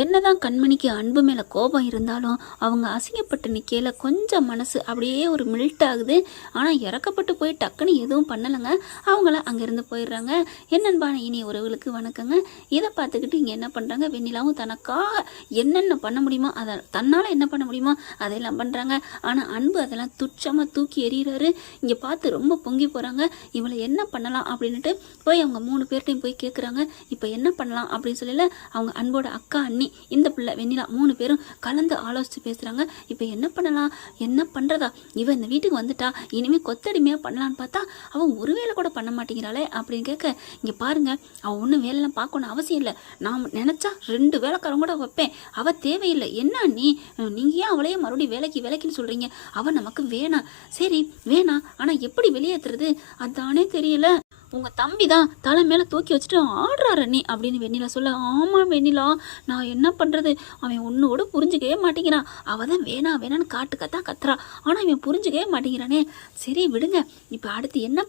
என்னதான் கண்மணிக்கு அன்பு மேலே கோபம் இருந்தாலும் அவங்க அசிங்கப்பட்டு நிற்கையில் கொஞ்சம் மனசு அப்படியே ஒரு மில்ட் ஆகுது. ஆனால் இறக்கப்பட்டு போய் டக்குன்னு எதுவும் பண்ணலைங்க. அவங்கள அங்கேருந்து போயிடுறாங்க. என்னன்பான இனி உறவுகளுக்கு வணக்கங்க. இதை பார்த்துக்கிட்டு இங்கே என்ன பண்ணுறாங்க, வெண்ணிலாவும் தனக்காக என்னென்ன பண்ண முடியுமோ அதை தன்னால் என்ன பண்ண முடியுமோ அதையெல்லாம் பண்ணுறாங்க. ஆனால் அன்பு அதெல்லாம் துச்சமாக தூக்கி எறிகிறாரு. இங்கே பார்த்து ரொம்ப பொங்கி போகிறாங்க. இவளை என்ன பண்ணலாம் அப்படின்ட்டு போய் அவங்க 3 பேர்ட்டையும் போய் கேட்குறாங்க. இப்போ என்ன பண்ணலாம் அப்படின்னு சொல்லல அவங்க அன்போட அக்கா அண்ணி இந்த பிள்ளை வெண்ணிலா 3 பேரும் கலந்து ஆலோசித்து பேசுகிறாங்க. இப்போ என்ன பண்ணலாம், என்ன பண்ணுறதா, இவன் இந்த வீட்டுக்கு வந்துட்டா இனிமேல் கொத்தடிமையாக பண்ணலான்னு பார்த்தா அவன் ஒரு வேலை கூட பண்ண மாட்டேங்கிறாளே அப்படின்னு கேட்க, இங்கே பாருங்கள், அவன் ஒன்றும் வேலைலாம் பார்க்கணும் அவசியம் இல்லை. நான் நினச்சா 2 வேலைக்காரங்க கூட வைப்பேன். அவள் தேவையில்லை. என்ன நீங்கள் ஏன் அவளையே மறுபடியும் வேலைக்குன்னு சொல்கிறீங்க? அவன் நமக்கு வேணாம். சரி வேணாம், ஆனால் எப்படி வெளியேற்றுறது அதானே தெரியல. உங்கள் தம்பி தான் தலை மேலே தூக்கி வச்சுட்டு ஆடுறாரு நீ அப்படின்னு வெண்ணிலா சொல்ல, ஆமாம் வெண்ணிலா, நான் என்ன பண்ணுறது, அவன் ஒன்று கூட புரிஞ்சுக்கவே மாட்டேங்கிறான். அவள் தான் வேணான்னு கத்துறா, ஆனால் இவன் புரிஞ்சுக்கவே மாட்டேங்கிறானே. சரி விடுங்க, இப்போ அடுத்து என்ன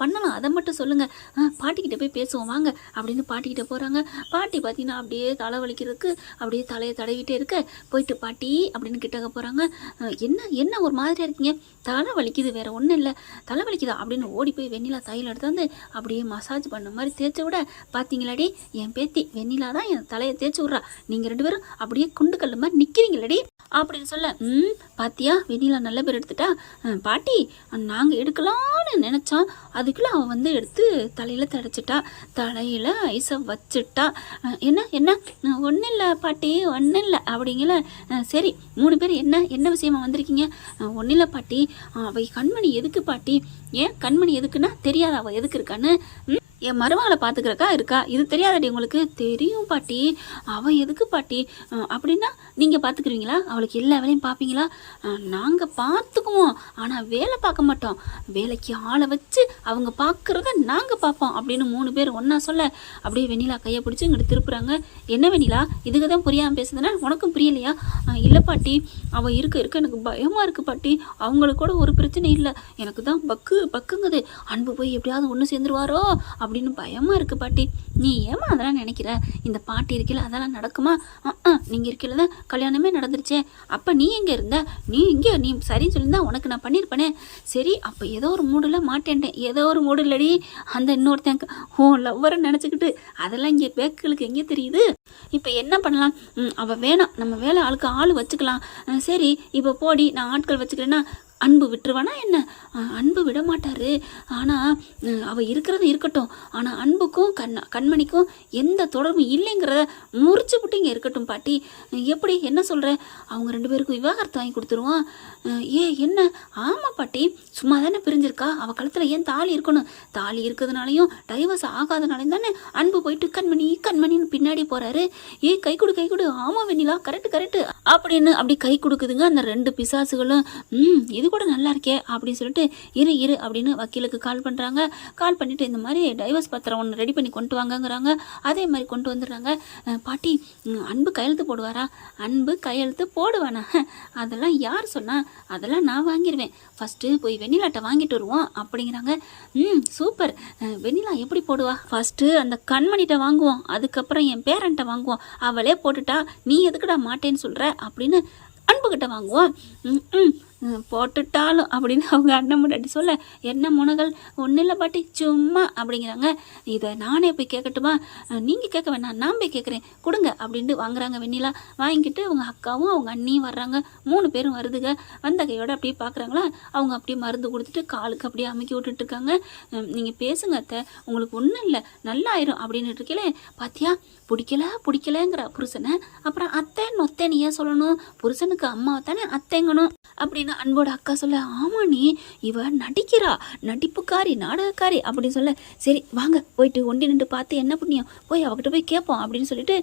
பண்ணலாம் அதை மட்டும் சொல்லுங்கள். பாட்டிக்கிட்ட போய் பேசுவோம் வாங்க அப்படின்னு பாட்டிக்கிட்ட போகிறாங்க. பாட்டி பார்த்தீங்கன்னா அப்படியே தலை வலிக்கிறதுக்கு அப்படியே தலையை தடவிட்டே இருக்க, போயிட்டு பாட்டி அப்படின்னு கிட்டக்க போகிறாங்க. என்ன ஒரு மாதிரியாக இருக்கீங்க, தலை வலிக்குது, வேற ஒன்றும் இல்லை, தலை வலிக்குதா அப்படின்னு ஓடி போய் வெண்ணிலா தையல் எடுத்து வந்து அப்படியே மசாஜ் பண்ண மாதிரி தேய்ச்சி விட, பார்த்தீங்களாடி என் பேத்தி வெண்ணிலா தான் என் தலையை தேய்ச்சி விட்றா, நீங்கள் 2 பேரும் அப்படியே குண்டு கல் மாதிரி நிற்கிறீங்களடி அப்படின்னு சொல்ல, பாத்தியா வெண்ணிலா நல்ல பேர் எடுத்துட்டா, பாட்டி நாங்கள் எடுக்கலான்னு நினச்சோம், அதுக்குள்ளே அவன் வந்து எடுத்து தலையில் தடைச்சிட்டா, தலையில் ஐஸை வச்சுட்டா. என்ன ஒன்றும் இல்லை பாட்டி, ஒன்றும் இல்லை அப்படிங்கல. சரி 3 பேர் என்ன விஷயமா வந்திருக்கீங்க? ஒன்றும் இல்லை பாட்டி, அவை கண்மணி எதுக்கு பாட்டி? ஏன் கண்மணி எதுக்குன்னா தெரியாத அவள் எதுக்கு இருக்கான்னு? என் மருமகளை பார்த்துக்கிறக்கா இருக்கா, இது தெரியாதடி உங்களுக்கு? தெரியும் பாட்டி. அவள் எதுக்கு பாட்டி அப்படின்னா நீங்கள் பார்த்துக்குருவீங்களா? அவளுக்கு எல்லா வேலையும் பார்ப்பீங்களா? நாங்கள் பார்த்துக்குவோம், ஆனால் வேலை பார்க்க மாட்டோம். வேலைக்கு ஆளை வச்சு அவங்க பார்க்குறத நாங்கள் பார்ப்போம் அப்படின்னு 3 பேர் ஒன்றா சொல்ல, அப்படியே வெண்ணிலா கையை பிடிச்சி இங்கிட்டு திருப்புறாங்க. என்ன வெண்ணிலா, இதுக்கு தான் புரியாமல் பேசுதுன்னா உனக்கும் புரியலையா? இல்லை பாட்டி, அவள் இருக்க எனக்கு பயமாக இருக்குது பாட்டி. அவங்களுக்கு கூட ஒரு பிரச்சனை இல்லை, எனக்கு தான் பக்குங்குது. அன்பு போய் எப்படியாவது ஒன்று சேர்ந்துருவாரோ அப்படின்னு பயமாக இருக்குது பாட்டி. நீ ஏமா அதெல்லாம் நினைக்கிற? இந்த பாட்டி இருக்கல அதெல்லாம் நடக்குமா? நீங்கள் இருக்கல தான் கல்யாணமே நடந்துருச்சே. அப்போ நீ எங்கே இருந்த? நீ சரின்னு சொல்லியிருந்தா உனக்கு நான் பண்ணியிருப்பேனே. சரி அப்போ ஏதோ ஒரு மூடில் மாட்டேன்ட்டேன். ஏதோ ஒரு மூடு இல்லடி, அந்த இன்னொருத்தன் லவ்வரை நினச்சிக்கிட்டு அதெல்லாம் இங்கே பேக்குகளுக்கு எங்கே தெரியுது? இப்போ என்ன பண்ணலாம்? அவள் வேணாம், நம்ம வேலை ஆள் வச்சுக்கலாம். சரி இப்போ போடி, நான் ஆட்கள் வச்சுக்கிறேன்னா அன்பு விட்டுருவானா என்ன? அன்பு விட மாட்டார். ஆனால் அவள் இருக்கிறது இருக்கட்டும், ஆனால் அன்புக்கும் கண்மணிக்கும் எந்த தொடர்பும் இல்லைங்கிறத முறிச்சு விட்டு இங்கே இருக்கட்டும் பாட்டி. எப்படி என்ன சொல்கிற? அவங்க 2 பேருக்கும் விவாகரத்து வாங்கி கொடுத்துருவான். என்ன? ஆமாம் பாட்டி, சும்மா தானே பிரிஞ்சிருக்கா, அவள் கழுத்தில் ஏன் தாலி இருக்கணும்? தாலி இருக்கிறதுனாலையும் டைவர்ஸ் ஆகாதனாலையும் தானே அன்பு போயிட்டு கண்மணின்னு பின்னாடி போகிறாரு. கை கொடு. ஆமாம் வெண்ணிலா, கரெக்டு அப்படின்னு அப்படி கை கொடுக்குதுங்க அந்த 2 பிசாசுகளும். இது கூட நல்லா இருக்கே அப்படின்னு சொல்லிட்டு இரு அப்படின்னு வக்கீலுக்கு கால் பண்ணுறாங்க. கால் பண்ணிவிட்டு இந்த மாதிரி டைவர்ஸ் பத்திரம் ஒன்று ரெடி பண்ணி கொண்டு வாங்கங்கிறாங்க. அதே மாதிரி கொண்டு வந்துடுறாங்க. பாட்டி அன்பு கையெழுத்து போடுவாரா? அன்பு கையெழுத்து போடுவானா? அதெல்லாம் யார் சொன்னா? அதெல்லாம் நான் வாங்கிடுவேன். ஃபஸ்ட்டு போய் வெண்ணிலாட்டை வாங்கிட்டு வருவோம் அப்படிங்கிறாங்க. சூப்பர். வெண்ணிலா எப்படி போடுவா? ஃபஸ்ட்டு அந்த கண்மணிகிட்ட வாங்குவோம், அதுக்கப்புறம் என் பேரண்ட்டை வாங்குவோம். அவளே போட்டுட்டா நீ எதுக்குடா மாட்டேன்னு சொல்கிற அப்படின்னு அன்புக்கிட்ட வாங்குவோம். போட்டுட்டாலும் அப்படின்னு அவங்க அண்ணன் முன்னாடி சொல்ல, என்ன முனகள்? ஒன்றும் இல்லை பாட்டி, சும்மா அப்படிங்கிறாங்க. இதை நானே போய் கேட்கட்டுமா? நீங்கள் கேட்க வேணாம், நான் போய் கேட்குறேன், கொடுங்க அப்படின்ட்டு வாங்குறாங்க வெண்ணிலா. வாங்கிட்டு அவங்க அக்காவும் அவங்க அண்ணியும் வர்றாங்க. 3 பேரும் வருதுங்க. வந்த கையோட அப்படியே பார்க்குறாங்களா, அவங்க அப்படியே மருந்து கொடுத்துட்டு காலுக்கு அப்படியே அமுக்கி விட்டுட்டுருக்காங்க. நீங்கள் பேசுங்க அத்தை, உங்களுக்கு ஒன்றும் இல்லை, நல்லா ஆயிரும் அப்படின்னு இருக்கலே. பாத்தியா, பிடிக்கலங்கிற புருஷனை அப்புறம் அத்தை நொத்தேன்னு ஏன் சொல்லணும்? புருஷனுக்கு அம்மாவை தானே அத்தைங்கணும் அப்படின்னு அன்போட அக்கா சொல்ல, ஆமா நீ இவ நடிக்கிறா, நடிப்புக்காரி, நாடகக்காரி அப்படின்னு சொல்ல, சரி வாங்க போயிட்டு ஒண்டி நின்று பார்த்து என்ன புண்ணியம், போய் அவகிட்ட போய் கேட்போம் அப்படின்னு சொல்லிட்டு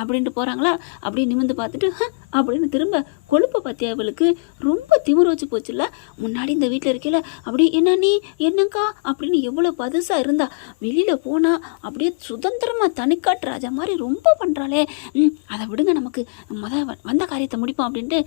அப்படின்ட்டு போகிறாங்களா. அப்படியே நிமிந்து பார்த்துட்டு அப்படின்னு திரும்ப கொழுப்பை பார்த்தியா இவளுக்கு ரொம்ப திமிரு வச்சு போச்சுல்ல. முன்னாடி இந்த வீட்டில் இருக்கையில அப்படியே என்ன நீ என்னக்கா அப்படின்னு எவ்வளோ பதுசாக இருந்தா, வெளியில் போனால் அப்படியே சுதந்திரமாக தனிக்காட்டு ராஜா மாதிரி ரொம்ப பண்ணுறாளே. அதை விடுங்க, நமக்கு வந்த காரியத்தை முடிப்போம் அப்படின்ட்டு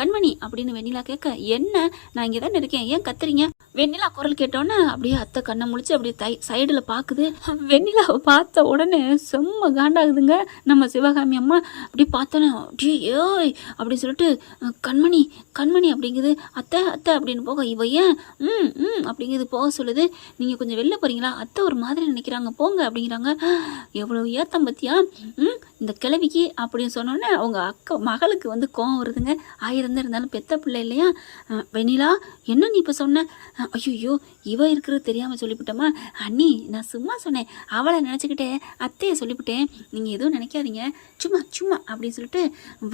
கண்மணி அப்படின்னு வெண்ணிலா கேட்க, என்ன நான் இங்கே தானே இருக்கேன், ஏன் கத்துறீங்க? வெண்ணிலா குரல் கேட்டோன்னே அப்படியே அத்தை கண்ணை முழிச்சு அப்படியே சைடில் பார்க்குது. வெண்ணிலாவை பார்த்த உடனே செம்ம காண்டாகுதுங்க நம்ம சிவகாமி அம்மா. அப்படி பார்த்தோன்னே அப்படியே ஏய் அப்படின்னு சொல்லிட்டு கண்மணி கண்மணி அப்படிங்குது. அத்தை அத்தை அப்படின்னு போக இவ ஏன் அப்படிங்கிறது போக சொல்லுது. நீங்கள் கொஞ்சம் வெளில போகிறீங்களா, அத்தை ஒரு மாதிரி நினைக்கிறாங்க போங்க அப்படிங்கிறாங்க. எவ்வளோ ஏத்தம் பத்தியா இந்த கிழவிக்கு அப்படின்னு சொன்னோன்னே அவங்க அக்கா மகளுக்கு வந்து கோவம் வருதுங்க. ஆயிரம் தான் இருந்தாலும் பெத்த பிள்ளை இல்லையா. வெண்ணிலா என்ன நீ இப்போ சொன்ன? ஐயோ இவ இருக்கிறது தெரியாமல் சொல்லிவிட்டோமா அண்ணி, நான் சும்மா சொன்னேன், அவளை நினச்சிக்கிட்டே அத்தையை சொல்லிவிட்டேன், நீங்கள் எதுவும் நினைக்காதீங்க, சும்மா சும்மா அப்படின்னு சொல்லிட்டு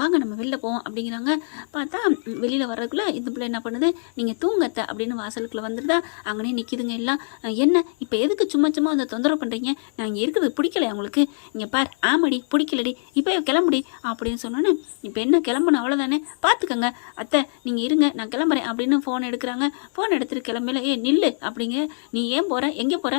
வாங்க நம்ம வெளில போவோம் அப்படிங்கிறாங்க. பார்த்தா வெளியில் வர்றதுக்குள்ளே இந்த பிள்ளை என்ன பண்ணுது, நீங்கள் தூங்கத்த அப்படின்னு வாசலுக்குள்ளே வந்துடுதா. அங்கனே நிற்கிதுங்க எல்லாம். என்ன இப்போ எதுக்கு சும்மா சும்மா வந்து தொந்தரவு பண்ணுறீங்க, நான் இங்கே இருக்கிறது பிடிக்கல உங்களுக்கு, இங்கே பார் ஆமாடி பிடிக்கலடி, இப்போ கிளம்புடி அப்படின்னு சொன்னோன்னே இப்போ என்ன கிளம்பணும் அவ்வளோதானே, பார்த்துக்கங்க அத்தை நீங்கள் இருங்க நான் கிளம்புறேன் அப்படின்னு ஃபோன் எடுக்கிறாங்க. ஃபோன் எடுத்துகிட்டு கிளம்பல. நில்லு அப்படிங்க, நீ ஏன் போகிற, எங்கே போகிற?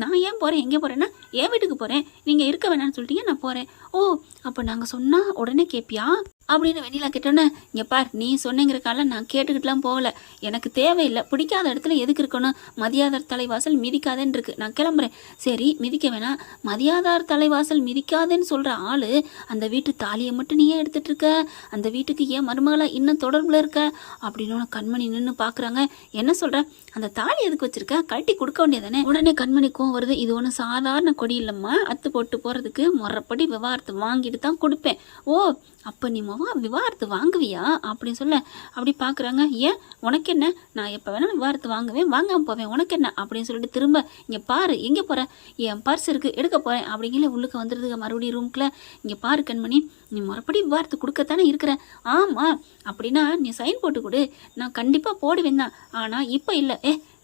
நான் ஏன் போகிறேன், எங்கே போகிறேன்னா என் வீட்டுக்கு போகிறேன், நீங்கள் இருக்க வேணான்னு சொல்லிட்டீங்க நான் போகிறேன். ஓ அப்போ நாங்கள் சொன்னால் உடனே கேட்பியா அப்படின்னு வெண்ணிலா கேட்டோன்னே, இங்கே பார் நீ சொன்னேங்கிறக்கால நான் கேட்டுக்கிட்டுலாம் போகல, எனக்கு தேவையில்லை, பிடிக்காத இடத்துல எதுக்கு இருக்கணும், மதியாதார் தலைவாசல் மிதிக்காதேன்னு இருக்கு, நான் கிளம்புறேன். சரி மிதிக்க வேணாம், மதியாதார் தலைவாசல் மிதிக்காதேன்னு சொல்கிற ஆள் அந்த வீட்டு தாலியை மட்டும் நீ ஏன் எடுத்துகிட்டு இருக்க, அந்த வீட்டுக்கு ஏன் மருமகளை இன்னும் தொடர்பில் இருக்க அப்படின்னு கண்மணி நின்று பார்க்குறாங்க. என்ன சொல்கிற, அந்த தாலி எதுக்கு வச்சுருக்க, கழட்டி கொடுக்க வேண்டியதானே. உடனே கண்மணிக்கும் வருது, இது ஒன்றும் சாதாரண கொடி இல்லைம்மா, அத்து போட்டு போகிறதுக்கு முறைப்படி விவாகரத்து வாங்கிட்டு தான் கொடுப்பேன். ஓ அப்போ நீ விவாகரத்து வாங்குவியா அப்படின்னு சொல்ல அப்படி பார்க்குறாங்க. ஏன் உனக்கு என்ன, நான் எப்போ வேணாலும் விவாகரத்து வாங்குவேன், வாங்காமல் போவேன், உனக்கு என்ன அப்படின்னு சொல்லிட்டு திரும்ப இங்கே பாரு எங்கே போகிற, என் பர்ஸ் இருக்குது எடுக்க போகிறேன் அப்படிங்கிற உள்ளுக்கு வந்துடுதுங்க மறுபடியும் ரூம்குள்ளே. இங்கே பாரு கண்மணி நீ முறைப்படி விவாகரத்து கொடுக்கத்தானே இருக்கிற, ஆமாம் அப்படின்னா நீ சைன் போட்டு கொடு, நான் கண்டிப்பாக போடுவேன் தான், ஆனால் இப்போ இல்லை.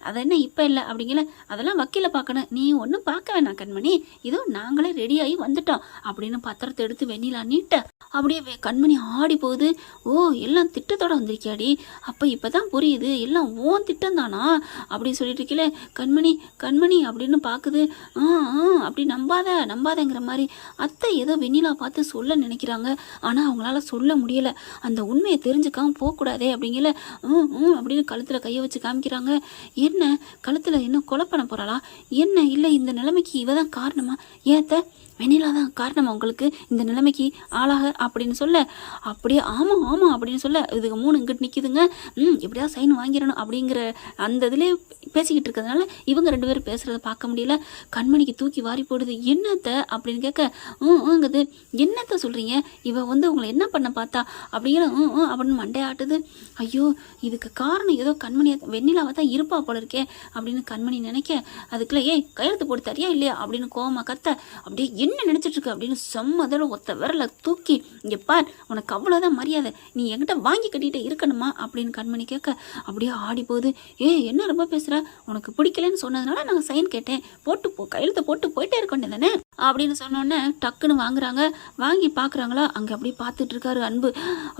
அதை என்ன இப்போ இல்லை அப்படிங்கிற, அதெல்லாம் வக்கீல பார்க்கணும், நீ ஒன்றும் பார்க்க வேணாம் கண்மணி, இதோ நாங்களே ரெடியாகி வந்துட்டோம் அப்படின்னு பத்திரத்தை எடுத்து வெண்ணிலா நீட்ட அப்படியே கண்மணி ஆடி போகுது. ஓ எல்லாம் திட்டத்தோடு வந்திருக்கியாடி, அப்போ இப்போ தான் புரியுது எல்லாம் ஓன் திட்டம் தானா அப்படின்னு சொல்லிட்டு இருக்கீங்களே. கண்மணி கண்மணி அப்படின்னு பார்க்குது. அப்படி நம்பாதங்கிற மாதிரி அத்தை ஏதோ வெண்ணிலா பார்த்து சொல்ல நினைக்கிறாங்க, ஆனால் அவங்களால சொல்ல முடியலை, அந்த உண்மையை தெரிஞ்சுக்காம போகக்கூடாதே அப்படிங்கிற அப்படின்னு கழுத்தில் கையை வச்சு காமிக்கிறாங்க. என்ன கழுத்தில் என்ன கொலை பண்ண போகிறாளா என்ன, இல்லை இந்த நிலைமைக்கு இவ தான் காரணமா, ஏத்த வெண்ணிலா தான் காரணமா உங்களுக்கு இந்த நிலைமைக்கு ஆளாக அப்படின்னு சொல்ல, அப்படியே ஆமாம் ஆமாம் அப்படின்னு சொல்ல இதுக்கு மூணு இங்கிட்டு நிற்கிதுங்க. எப்படியா சைன் வாங்கிடணும் அப்படிங்கிற அந்த இதுலேயே பேசிக்கிட்டு இருக்கிறதுனால இவங்க ரெண்டு பேரும் பேசுகிறத பார்க்க முடியல. கண்மணிக்கு தூக்கி வாரி போடுது. என்னத்த அப்படின்னு கேட்க, ங்குது என்னத்த சொல்கிறீங்க, இவ வந்து உங்களை என்ன பண்ண பார்த்தா அப்படிங்கிற அப்படின்னு மண்டை ஆட்டுது. ஐயோ இதுக்கு காரணம் ஏதோ கண்மணியை வெண்ணிலாவை தான் இருப்பா போல இருக்கே அப்படின்னு கண்மணி நினைக்க, அதுக்குள்ளே ஏய் கையெழுத்து போட்டு தரியா இல்லையா அப்படின்னு கோவமா கத்த, அப்படியே என்ன நினச்சிட்டு இருக்கு அப்படின்னு செம்மதோட ஒத்த விரலை தூக்கி, இங்கே பார் உனக்கு அவ்வளோதான் மரியாதை, நீ என்கிட்ட வாங்கி கட்டிகிட்டே இருக்கணுமா அப்படின்னு கண்மணி கேட்க அப்படியே ஆடி போகுது. என்ன ரொம்ப பேசுகிற, உனக்கு பிடிக்கலன்னு சொன்னதுனால நான் சைன் கேட்டேன், போட்டு கையெழுத்து போட்டு போயிட்டே இருக்க வேண்டியதானே அப்படின்னு சொன்னோன்னே டக்குன்னு வாங்குறாங்க. வாங்கி பார்க்குறாங்களா, அங்கே அப்படியே பார்த்துட்டு இருக்காரு அன்பு.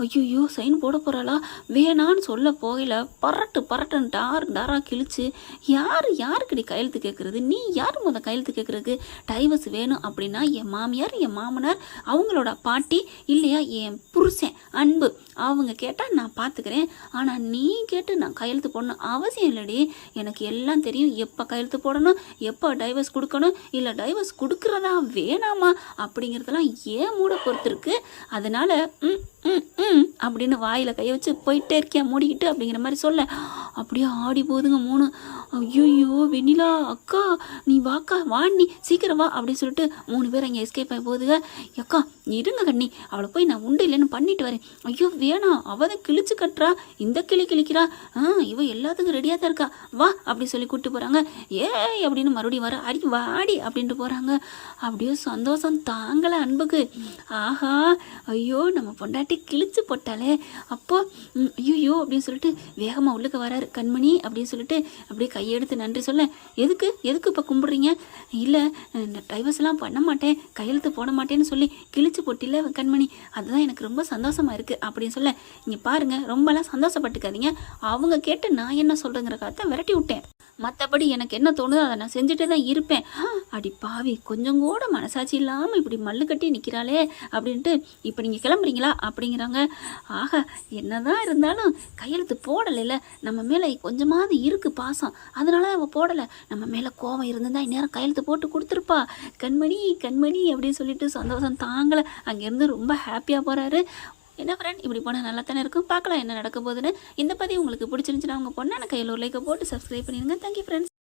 ஐயோ சைன் போட போகிறாளா, வேணான்னு சொல்ல போகல பரட்டுன்னு டாரா கிழிச்சு, யாருக்குடி கையெழுத்து கேட்குறது, நீ யார் கையெழுத்து கேட்குறதுக்கு, டைவர்ஸ் வேணும் அப்படின்னா என் மாமியார் என் மாமனார் அவங்களோட பாட்டி இல்லையா என் புருஷன் அன்பு அவங்க கேட்டால் நான் பார்த்துக்கிறேன், ஆனால் நீ கேட்டு நான் கையெழுத்து போடணும் அவசியம் இல்லடி, எனக்கு எல்லாம் தெரியும், எப்போ கையெழுத்து போடணும், எப்போ டைவர்ஸ் கொடுக்கணும், இல்லை டைவர்ஸ் கொடுக்குறதா வேணாமா அப்படிங்கிறதெல்லாம் ஏன் மூட பொறுத்து இருக்கு, அதனால அப்படின்னு வாயில் கையை வச்சு போயிட்டே இருக்கியா மூடிக்கிட்டு அப்படிங்கிற மாதிரி சொல்ல அப்படியே ஆடி போகுதுங்க மூணு. ஐயோ வெண்ணிலா அக்கா நீ வாக்கா வா, நீ சீக்கிரம் வா அப்படின்னு சொல்லிட்டு மூணு பேர் அங்கே எஸ்கேப் ஆகி போகுதுங்க. அக்கா இருங்க கண்ணி, அவளை போய் நான் உண்டு இல்லைன்னு பண்ணிட்டு வரேன். ஐயோ வேணாம், அவள் தான் கிழிச்சு கட்டுறா, இந்த கிழிக்கிறா, இவ எல்லாத்துக்கும் ரெடியாக தான் இருக்கா, வா அப்படி சொல்லி கூப்பிட்டு போகிறாங்க. ஏய் அப்படின்னு மறுபடியும் வர, அடி வாடி அப்படின்ட்டு போகிறாங்க. அப்படியே சந்தோஷம் தாங்கலை அன்புக்கு. ஆஹா ஐயோ நம்ம பொண்டாட்டி கிழிச்சு போட்டாலே, அப்போ ஐயோ அப்படின்னு சொல்லிட்டு வேகமாக உள்ளுக்கு வராரு கண்மணி அப்படின்னு சொல்லிட்டு அப்படியே கையெடுத்து நன்றி சொல்ல, எதுக்கு இப்போ கும்பிட்றீங்க, இல்லை டைவர்ஸ்லாம் பண்ண மாட்டேன் கையெழுத்து போட மாட்டேன்னு சொல்லி கிழிச்சு போட்டில கண்மணி, அதுதான் எனக்கு ரொம்ப சந்தோஷமாக இருக்குது அப்படின்னு சொல்ல, இங்கே பாருங்கள் ரொம்பலாம் சந்தோஷப்பட்டுக்காதீங்க, அவங்க கேட்டு நான் என்ன சொல்கிறேங்கிறக்காக விரட்டி விட்டேன், மற்றபடி எனக்கு என்ன தோணுதோ அதை நான் செஞ்சுட்டே தான் இருப்பேன். அடி பாவி, கொஞ்சம் கூட மனசாட்சி இல்லாமல் இப்படி மல்லு கட்டி நிற்கிறாளே அப்படின்ட்டு, இப்போ நீங்கள் கிளம்புறீங்களா அப்படிங்கிறாங்க. ஆஹா, என்னதான் இருந்தாலும் கையெழுத்து போடலைல்ல, நம்ம மேலே கொஞ்சமாவது இருக்குது பாசம், அதனால அவள் போடலை. நம்ம மேலே கோவம் இருந்திருந்தா இந்நேரம் கையெழுத்து போட்டு கொடுத்துருப்பா. கண்மணி கண்மணி அப்படின்னு சொல்லிட்டு சந்தோஷம் தாங்கலை. அங்கேருந்து ரொம்ப ஹாப்பியாக போகிறாரு. என்ன ஃப்ரெண்ட், இப்படி போனால் நல்லா தானே இருக்கும். பார்க்கலாம் என்ன நடக்க போகுதுன்னு. இந்த பதிவு உங்களுக்கு பிடிச்சிருந்துச்சுன்னா உங்கள் பொண்ணான கையில் ஒரு லைக்கை போட்டு சப்ஸ்கிரைப் பண்ணிடுங்க. Thank you friends.